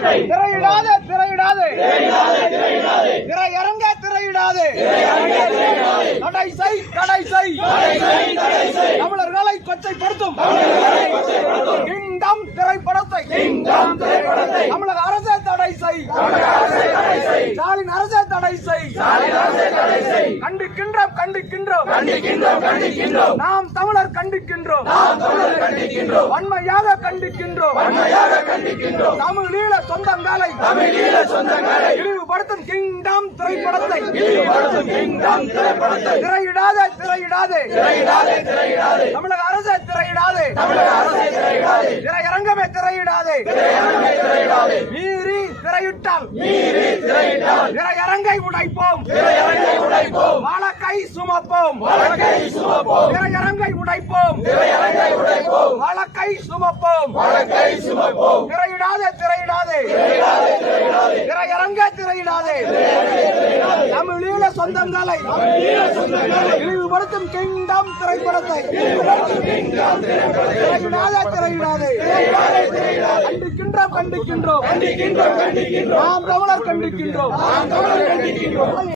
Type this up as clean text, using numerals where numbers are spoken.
திரையிடாதே திரையிடாதே திரையரங்க திரையிடாதே தடை செய் தடை செய் தமிழர்களை கொச்சைப்படுத்தும் கிங்டம் திரைப்படத்தை தமிழக அரசே தடை செய் ஸ்டாலின் அரசே தடை செய் கண்டிக்கின்றோம் கண்டிக்கின்றோம் நாம் தமிழர் கண்டிக்கின்றோம் வன்மையாக கண்டிக்கின்றோம் தமிழீழ சொந்தங்களை இழிவுபடுத்தும் கிங்டம் திரைப்படத்தை திரையிடாதே தமிழக அரசே திரையிடாதே திரையரங்கமே திரையிடாதே மீறி திரையிட்டால் திரையரங்கை உடைப்போம் வழக்கை சுமப்போம் திரையரங்கை உடைப்போம் வழக்கை சுமப்போம் திரையிடாதே திரையரங்க திரையிடாதே தமிழீழ சொந்தங்களை இழிவுபடுத்தும் கிங்டம் திரைப்படத்தை திரையிடாதே கண்டிக்கின்றோம் நாம் தமிழர் கண்டிக்கின்றோம்